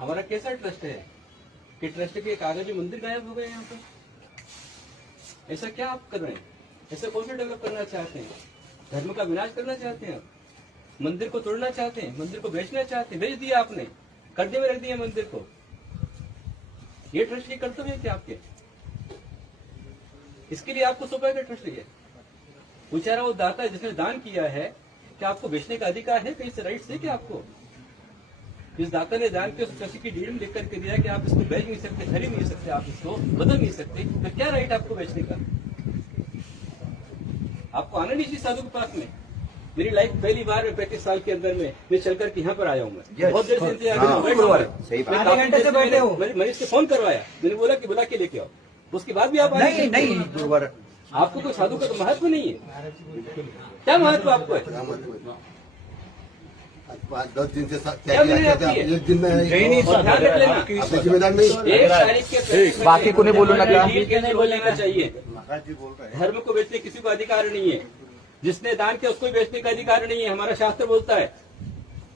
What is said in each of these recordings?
हमारा कैसा ट्रस्ट है कि ट्रस्ट के कागज मंदिर गायब हो गए यहाँ पर? ऐसा क्या आप कर रहे हैं? ऐसा कौन सा डेवलप करना चाहते हैं? धर्म का विनाश करना चाहते हैं? मंदिर को तोड़ना चाहते हैं? मंदिर को बेचना चाहते हैं? बेच दिया आपने, कर्जे में रख दिया मंदिर को। ये ट्रस्ट के कर्तव्य थे आपके। इसके लिए आपको सौंपा गया ट्रस्ट है। बेचारा वो दाता है जिसने दान किया है, क्या आपको बेचने का अधिकार है? कहीं से राइट्स है क्या आपको? जिस दाता ने दान किया उस ट्रस्ट की डीड में लिख करके दिया कि आप इसको बेच नहीं सकते, खरीद नहीं सकते, आप इसको बदल नहीं सकते, तो क्या राइट आपको बेचने का? आपको आना नहीं चाहिए साधु के पास में। मेरी लाइफ पहली बार में 35 साल के अंदर में मैं चल करके यहाँ पर आया हूँ। मैं बहुत देर से इंतजार घंटे से बैठे हो। मैंने इससे फोन करवाया, मैंने बोला कि बुला के लेके आओ, उसके बाद भी आप नहीं आपको कोई साधु का तो महत्व नहीं है। क्या महत्व आपको है? 10 दिन से क्या मिले आपकी है? एक दिन में और ध्यान रख लेना, आपका जिम्मेदार नहीं। 1 तारीख के बाकी को नहीं बोलना क्या? नहीं बोलना चाहिए। धर्म को बेचने किसी को अधिकार नहीं है। जिसने दान किया उसको बेचने का अधिकार नहीं है। हमारा शास्त्र बोलता है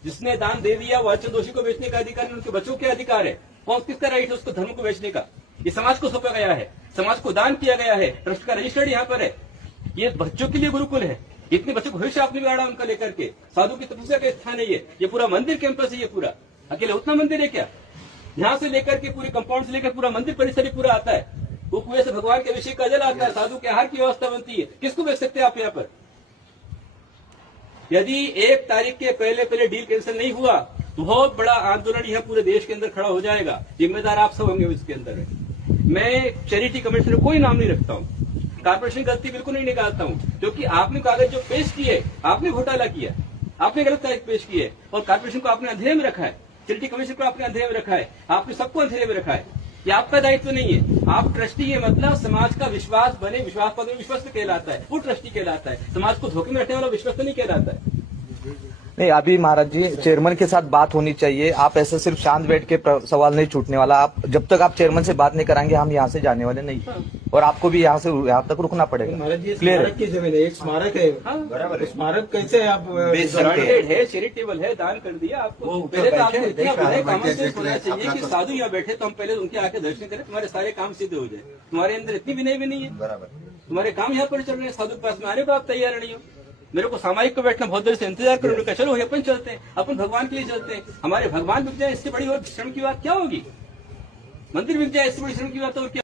जिसने दान दे दिया वो अच्छे दोषी को बेचने का अधिकार नहीं, उनके बच्चों के अधिकार है। कौन किसका राइट है उसको धर्म को बेचने का? ये समाज को सौंपा गया है, समाज को दान किया गया है, ट्रस्ट का रजिस्टर्ड यहाँ पर है। ये बच्चों के लिए गुरुकुल है। इतने बच्चों को भविष्य आपने बिगाड़ा उनका लेकर के। साधु की तपस्या का स्थान है ये पूरा मंदिर कैंपस है। ये पूरा अकेले उतना मंदिर है क्या? यहाँ से लेकर के पूरे कंपाउंड से लेकर पूरा मंदिर परिसर ही पूरा आता है। वो कुएं से भगवान के अभिषेक का जल आता है, साधु के आहार की व्यवस्था बनती है। किसको बेच सकते हैं आप यहाँ पर? यदि 1 तारीख के पहले डील कैंसिल नहीं हुआ तो बहुत बड़ा आंदोलन यह पूरे देश के अंदर खड़ा हो जाएगा। जिम्मेदार आप सब होंगे इसके अंदर। मैं चैरिटी कमिश्नर कोई नाम नहीं रखता हूँ, कारपोरेशन गलती बिल्कुल नहीं निकालता हूँ, क्योंकि आपने कागज जो पेश किए, आपने घोटाला किया, आपने गलत कागज पेश किए और कारपोरेशन को आपने अंधेरे में रखा है, चैरिटी कमिश्नर को आपने अंधेरे में रखा है, आपने सबको अंधेरे में रखा है। ये आपका दायित्व नहीं है। आप ट्रस्टी है, मतलब समाज का विश्वास बने, विश्वास पद में विश्वस्त कहलाता है, वो ट्रस्टी कहलाता है। समाज को धोखे में रखने वाला विश्वस्त नहीं कहलाता है। नहीं, अभी महाराज जी चेयरमैन के साथ बात होनी चाहिए। आप ऐसे सिर्फ शांत बैठ के सवाल नहीं छूटने वाला। आप जब तक आप चेयरमैन से बात नहीं कराएंगे हम यहाँ से जाने वाले नहीं। और आपको भी यहाँ तक रुकना पड़ेगा। महाराज जी क्लियर स्मारक की जमीन है, एक स्मारक है। बराबर है। स्मारक कैसे आप है, चैरिटेबल है, दान कर दिया आपको। पहले तो आपको इतना विनय कामन से होना चाहिए कि साधु यहाँ बैठे तो हम पहले उनके आके दर्शन करें, तुम्हारे सारे काम सिद्ध हो जाए। तुम्हारे अंदर इतनी विनय भी नहीं है। तुम्हारे काम यहाँ पर चल रहे हैं, साधु के पास में आने को आप तैयार नहीं हो। मेरे को सामाजिक को बैठना बहुत देर से इंतजार करो का, चलो अपन चलते हैं, अपन भगवान के लिए चलते हैं। हमारे भगवान बिक जाए इससे बड़ी और श्रम की बात क्या होगी? मंदिर बिक जाए इससे बड़ी श्रम की बात और क्या?